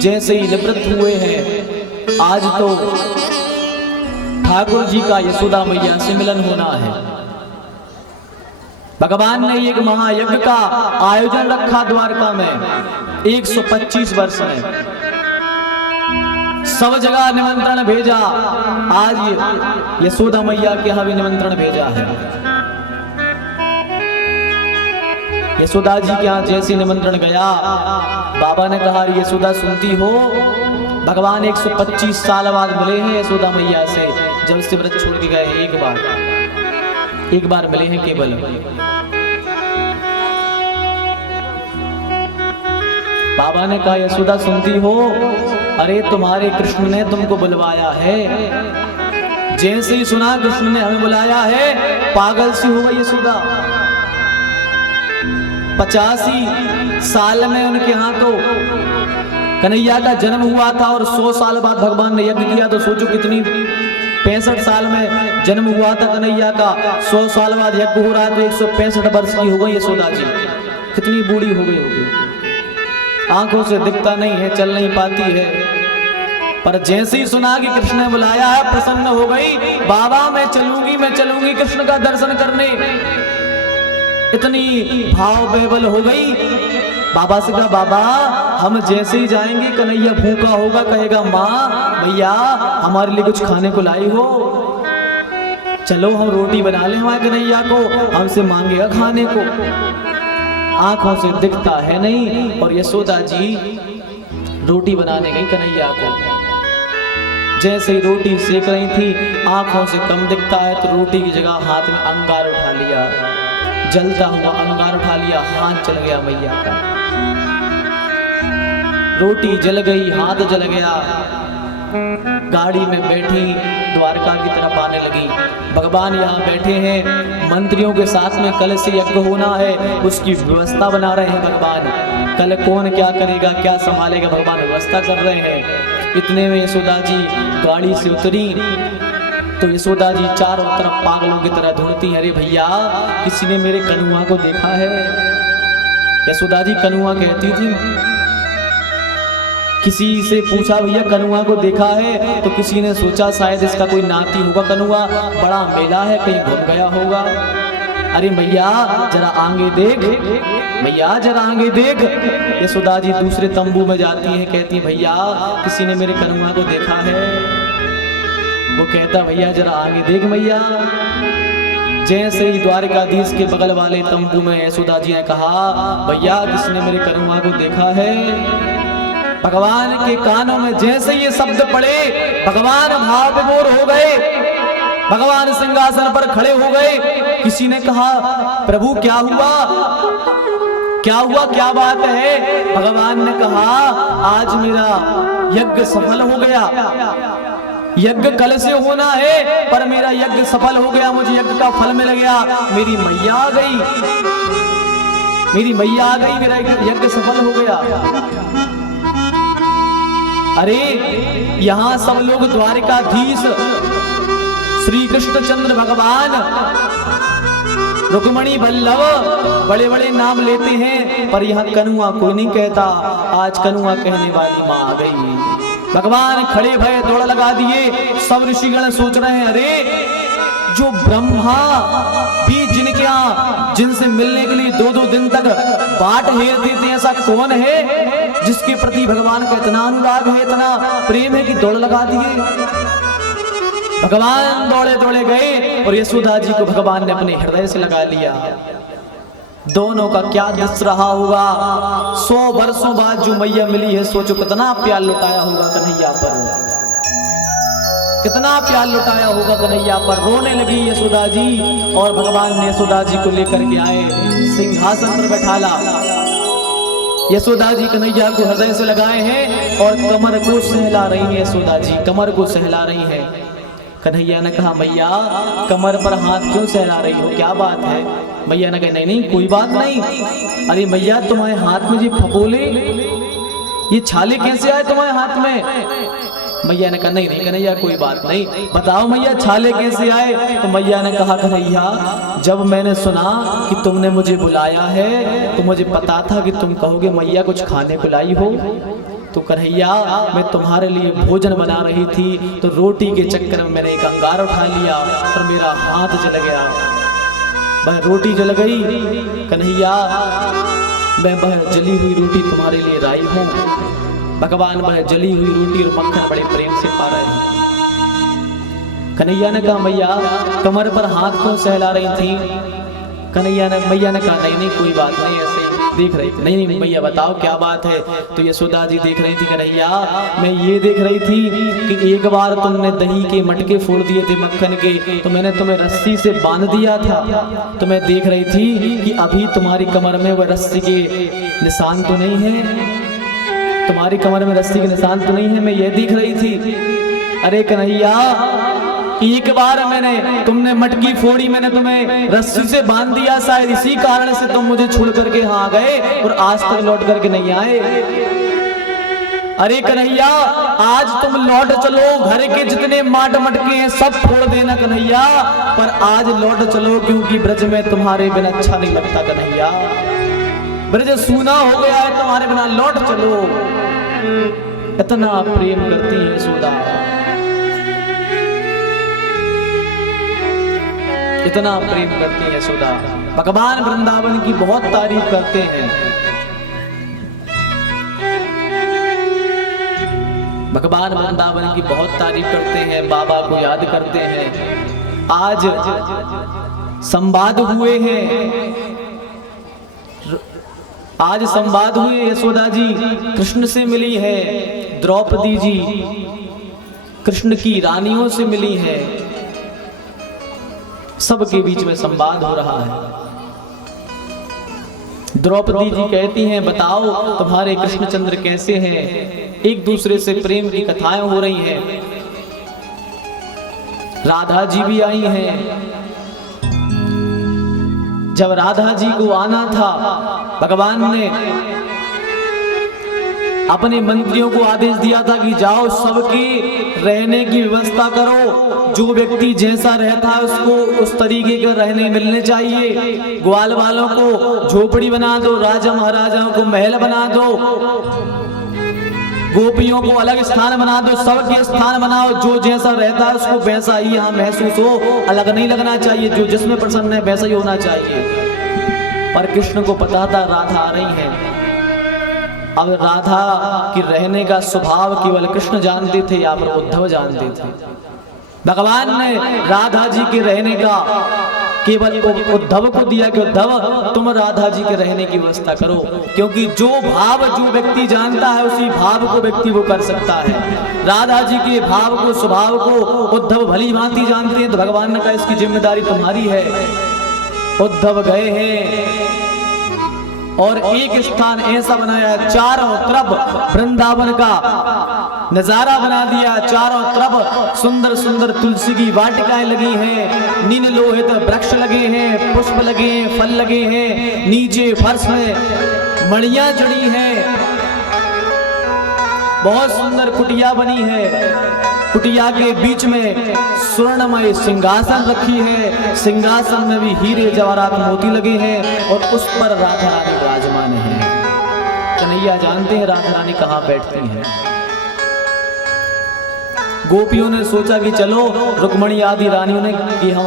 जैसे ही निवृत्त हुए हैं, आज तो ठाकुर जी का यशोदा मैया से मिलन होना है। भगवान ने एक महायज्ञ का आयोजन रखा द्वारका में 125 वर्ष में, सब जगह निमंत्रण भेजा। आज यशोदा मैया के यहाँ भी निमंत्रण भेजा है। यशोदा जी के यहाँ जैसे निमंत्रण गया, बाबा ने कहा यशोदा सुनती हो, भगवान 125 साल बाद मिले हैं यशोदा मैया से, जब से व्रत छोड़ के गए हैं। एक बार मिले हैं केवल। बाबा ने कहा यशोदा सुनती हो, अरे तुम्हारे कृष्ण ने तुमको बुलवाया है। जैसे ही सुना कृष्ण ने हमें बुलाया है, पागल सी हो गई यशोदा। 85 साल में उनके यहाँ तो कन्हैया का जन्म हुआ था और 100 साल बाद भगवान ने यज्ञ किया, तो सोचो कितनी 65 साल में जन्म हुआ था कन्हैया का, 100 साल बाद यज्ञ हो रहा है, तो 165 वर्ष की हो गई यशोदा जी। कितनी बूढ़ी हो गई होगी, आंखों से दिखता नहीं है, चल नहीं पाती है। पर जैसे ही सुना कि कृष्ण ने बुलाया है, प्रसन्न हो गई। बाबा मैं चलूंगी कृष्ण का दर्शन करने। इतनी भाव बेबल हो गई। बाबा से कहा बाबा हम जैसे ही जाएंगे कन्हैया भूखा होगा, कहेगा माँ भैया हमारे लिए कुछ खाने को लाई हो, चलो हम रोटी बना ले हमारे कन्हैया को, हमसे मांगेगा खाने को। आंखों से दिखता है नहीं। और यशोदा जी रोटी बनाने गई कन्हैया को। जैसे ही रोटी सेक रही थी, आंखों से कम दिखता है, तो रोटी की जगह हाथ में अंगार उठा लिया, जलता हुआ अंगार उठा लिया, हाथ जल गया मैया का। रोटी जल गई, हाथ जल गया। गाड़ी में बैठी द्वारका की तरफ आने लगी। भगवान यहाँ बैठे हैं, मंत्रियों के साथ में कल से यज्ञ होना है, उसकी व्यवस्था बना रहे हैं भगवान। कल कौन क्या करेगा, क्या संभालेगा, भगवान व्यवस्था कर रहे हैं। इतने में यशोदा जी गाड़ी से उतरी, तो यशोदा जी चारों तरफ पागलों की तरह ढूंढती है, अरे भैया किसी ने मेरे कन्हुआ को देखा है। यशोदा जी कन्हुआ कहती थी। किसी से पूछा भैया कन्हुआ को देखा है, तो किसी ने सोचा शायद इसका कोई नाती होगा कन्हुआ, बड़ा मेला है कहीं घूम गया होगा। अरे मैया जरा आगे देख, मैया जरा आगे देख। यशोदा जी दूसरे तंबू में जाती है, कहती है भैया किसी ने मेरे कन्हुआ को देखा है। वो कहता भैया जरा आगे देख मैया। जैसे ही द्वारकाधीश के बगल वाले तंबू में यशोदा जी ने कहा भैया किसने मेरे कन्हुआ को देखा है। भगवान के कानों में जैसे ये शब्द पड़े, भगवान भाव विभोर हो गए। भगवान सिंहासन पर खड़े हो गए। किसी ने कहा प्रभु क्या हुआ, क्या हुआ, क्या बात है। भगवान ने कहा आज मेरा यज्ञ सफल हो गया। यज्ञ कल से होना है, पर मेरा यज्ञ सफल हो गया, मुझे यज्ञ का फल मिल गया। मेरी मैया आ गई, मेरी मैया आ गई, मेरा यज्ञ सफल हो गया। अरे यहाँ सब लोग द्वारकाधीश श्री कृष्णचंद्र भगवान, रुक्मणी वल्लभ बड़े बड़े नाम लेते हैं, पर यहाँ कन्हुआ कोई नहीं कहता। आज कन्हुआ कहने वाली माँ आ गई। भगवान खड़े भये दौड़ लगा दिए। सब ऋषिगण सोच रहे हैं अरे जो ब्रह्मा भी जिनके यहाँ जिनसे मिलने के लिए 2-2 दिन तक बाट हेरते थे, ऐसा कौन है जिसके प्रति भगवान का इतना अनुराग है, इतना प्रेम है कि दौड़ लगा दिए। भगवान दौड़े दौड़े गए और यशोदा जी को भगवान ने अपने हृदय से लगा लिया। दोनों का क्या दृश्य रहा होगा। 100 वर्षों बाद जो मैया मिली है, सोचो कितना प्यार लुटाया होगा कन्हैया पर, कितना प्यार लुटाया होगा कन्हैया पर। रोने लगी यशोदा जी और भगवान ने यशोदा जी को लेकर के आए, सिंहासन पर बैठाला। यशोदा जी कन्हैया को हृदय से लगाए हैं और कमर को सहला रही है। यशोदा जी कमर को सहला रही है। कन्हैया ने कहा मैया कमर पर हाथ क्यों सहला रही हो, क्या बात है। मैया ने कहा नहीं नहीं कोई बात नहीं। अरे मैया तुम्हारे हाथ में ये फपोले, ये छाले कैसे आए तुम्हारे हाथ में। मैया ने कहा नहीं नहीं कन्हैया कोई बात नहीं, बताओ मैया छाले कैसे आए। तो मैया ने कहा कन्हैया जब मैंने सुना कि तुमने मुझे बुलाया है, तो मुझे पता था कि तुम कहोगे मैया कुछ खाने को लाई हो, तो कन्हैया मैं तुम्हारे लिए भोजन बना रही थी तो रोटी के चक्कर में मैंने एक अंगार उठा लिया और मेरा हाथ जल गया, वह रोटी जल गई। कन्हैया मैं वह जली हुई रोटी तुम्हारे लिए लाई हूँ। भगवान वह जली हुई रोटी और मक्खन बड़े प्रेम से पा रहे हैं। कन्हैया ने कहा मैया कमर पर हाथ क्यों सहला रही थी? मैया ने कहा नहीं कोई बात नहीं, ऐसे देख रही थी। नहीं मैया बताओ क्या बात है? तो यशोदा जी देख रही थी कन्हैया मैं ये देख रही थी कि एक बार तुमने दही के मटके फोड़ दिए थे मक्खन के, तो मैंने तुम्हें रस्सी से बांध दिया था। तो मैं देख रही थी कि अभी तुम्हारी कमर में वह रस्सी के निशान तो नहीं है, तुम्हारी कमर में रस्सी के निशान तो नहीं है, मैं ये देख रही थी। अरे कन्हैया एक बार तुमने मटकी फोड़ी, मैंने तुम्हें रस्सी से बांध दिया, शायद इसी कारण से तुम मुझे छोड़ करके यहाँ गए और आज तक लौट करके नहीं आए। अरे कन्हैया आज तुम लौट चलो, घर के जितने माट मटके हैं सब फोड़ देना कन्हैया, पर आज लौट चलो क्योंकि ब्रज में तुम्हारे बिना अच्छा नहीं लगता कन्हैया, ब्रज सूना हो गया है तुम्हारे बिना, लौट चलो। इतना प्रेम करती है यशोदा, इतना प्रेम करती है यशोदा। भगवान वृंदावन की बहुत तारीफ करते हैं, भगवान वृंदावन की बहुत तारीफ करते हैं, बाबा को याद करते हैं। आज संवाद हुए हैं, आज संवाद हुए, यशोदा जी कृष्ण से मिली है, द्रौपदी जी कृष्ण की रानियों से मिली है, सबके बीच में संवाद हो रहा है। द्रौपदी जी कहती हैं बताओ तुम्हारे कृष्णचंद्र कैसे हैं, एक दूसरे से प्रेम की कथाएं हो रही हैं। राधा जी भी आई हैं। जब राधा जी को आना था भगवान ने अपने मंत्रियों को आदेश दिया था कि जाओ सबकी रहने की व्यवस्था करो, जो व्यक्ति जैसा रहता है उसको उस तरीके के रहने मिलने चाहिए। ग्वाल वालों को झोपड़ी बना दो, राजा महाराजाओं को महल बना दो, गोपियों को अलग स्थान बना दो, सबके स्थान बनाओ, जो जैसा रहता है उसको वैसा ही यहाँ महसूस हो, अलग नहीं लगना चाहिए, जो जिसमें प्रसन्न है वैसा ही होना चाहिए। पर कृष्ण को पता था राधा आ रही है। अब राधा की रहने का स्वभाव केवल कृष्ण जानते थे या फिर उद्धव जानते थे। भगवान ने राधा जी के रहने का केवल उद्धव को दिया कि उद्धव तुम राधा जी के रहने की व्यवस्था करो, क्योंकि जो भाव जो व्यक्ति जानता है उसी भाव को व्यक्ति वो कर सकता है। राधा जी के भाव को स्वभाव को उद्धव भली भांति जानते हैं, तो भगवान ने कहा इसकी जिम्मेदारी तुम्हारी है। उद्धव गए हैं और एक स्थान ऐसा बनाया, चारों तरफ वृंदावन का नजारा बना दिया, चारों तरफ सुंदर सुंदर तुलसी की वाटिकाएं लगी हैं, नील लोहित वृक्ष लगे हैं, पुष्प लगे हैं, फल लगे हैं, नीचे फर्श में मणियां जड़ी हैं, बहुत सुंदर कुटिया बनी है, कुटिया के बीच में स्वर्णमय सिंहासन रखी है, सिंहासन में भी हीरे जवाहरात मोती लगे हैं और उस पर राधा रानी विराजमान है। कन्हैया जानते हैं राधा रानी कहाँ बैठती हैं। गोपियों ने सोचा कि चलो रुक्मणी आदि रानियों ने कि हम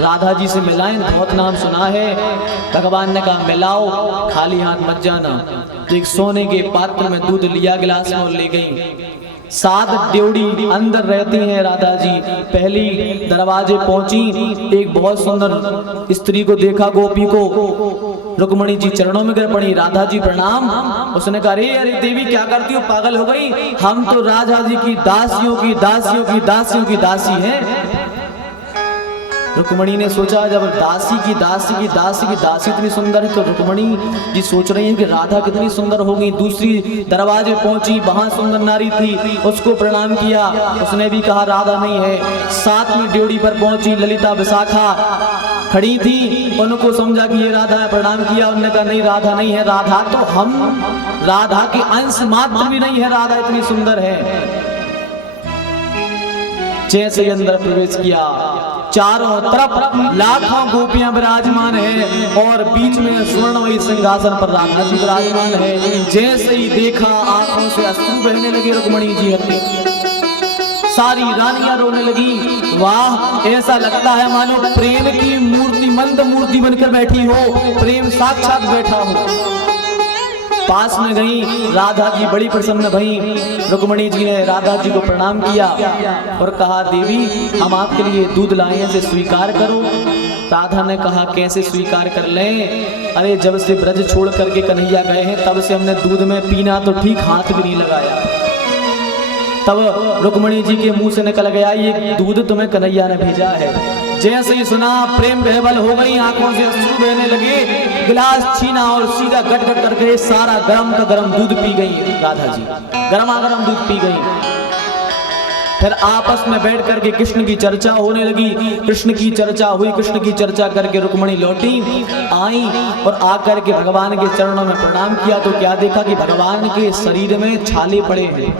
राधा जी से मिलाएं, बहुत नाम सुना है। भगवान ने कहा मिलाओ, खाली हाथ मत जाना। तो एक सोने के पात्र में दूध लिया गिलास में और ले गई। 7 ड्योढ़ी अंदर रहती हैं राधा जी। पहली दरवाजे पहुंची, एक बहुत सुंदर स्त्री को देखा, गोपी को। रुक्मणी जी चरणों में गिर पड़ी, राधा जी प्रणाम। उसने कहा अरे देवी क्या करती हो, पागल हो गई, हम तो राधा जी की दासियों की दासियों की दासियों की दासी हैं। रुक्मणी ने सोचा जब दासी की दासी की दासी की दासी इतनी सुंदर है तो रुक्मणी जी सोच रही है कि राधा कितनी सुंदर होगी। दूसरी दरवाजे पहुंची, वहां सुंदर नारी थी, उसको प्रणाम किया, उसने भी कहा राधा नहीं है। 7वीं ड्योढ़ी पर पहुंची, ललिता विशाखा खड़ी थी, उनको समझा कि ये राधा है, प्रणाम किया। उन्होंने कहा नहीं राधा नहीं है, राधा तो हम राधा के अंश मात्र भी नहीं है, राधा इतनी सुंदर है। जैसे अंदर प्रवेश किया, चारों तरफ लाखों गोपियां विराजमान है और बीच में स्वर्णमयी सिंहासन पर राधा जी विराजमान है। जैसे ही देखा आंखों से अश्रु बहने लगे रुक्मणी जी हत्या, सारी रानियां रोने लगी। वाह, ऐसा लगता है मानो प्रेम की मूर्ति, मंद मूर्ति बनकर बैठी हो, प्रेम साक्षात बैठा हो। पास में गई राधा जी, बड़ी प्रसन्न भई। रुक्मणी जी ने राधा जी को प्रणाम किया और कहा, देवी हम आपके लिए दूध लाए हैं, से स्वीकार करो। राधा ने कहा, कैसे स्वीकार कर लें? अरे जब से ब्रज छोड़ करके कन्हैया गए हैं तब से हमने दूध में पीना तो ठीक, हाथ भी नहीं लगाया। तब रुक्मणी जी के मुंह से निकल गया, ये दूध तुम्हें कन्हैया ने भेजा है। जैसे ही सुना प्रेम बहबल हो गई, आंखों से अश्रु बहने लगे। गिलास छीना और सीधा गट गट करके सारा गरम का गरम दूध पी गई राधा जी, गरमा गरम दूध पी गई। फिर आपस में बैठ करके कृष्ण की चर्चा होने लगी। कृष्ण की चर्चा हुई, कृष्ण की चर्चा करके रुक्मणी लौटी आई और आकर के भगवान के चरणों में प्रणाम किया तो क्या देखा कि भगवान के शरीर में छाले पड़े हैं।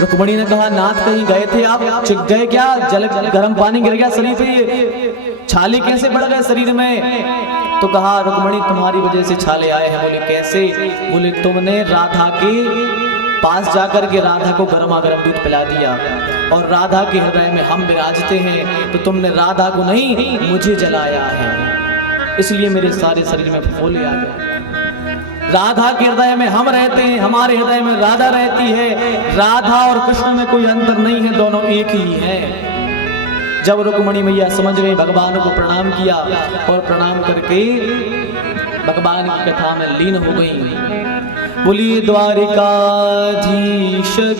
रुक्मणी ने कहा, नाथ कहीं गए थे आप, चिक गए क्या? जल गर्म पानी गिर गया शरीर पे, छाले कैसे पड़ गए शरीर में? तो कहा, रुक्मणी तुम्हारी वजह से छाले आए हैं। बोले कैसे? बोले तुमने राधा के पास जाकर के राधा को गर्मा गर्म दूध पिला दिया और राधा के हृदय में हम विराजते हैं, तो तुमने राधा को नहीं मुझे जलाया है, इसलिए मेरे सारे शरीर में फफोले आ गए। राधा के हृदय में हम रहते हैं, हमारे हृदय में राधा रहती है। राधा और कृष्ण में कोई अंतर नहीं है, दोनों एक ही हैं। जब रुक्मणी मैया समझ गई, भगवान को प्रणाम किया और प्रणाम करके भगवान की कथा में लीन हो गई। बोलिए द्वारिकाधीश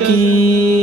की।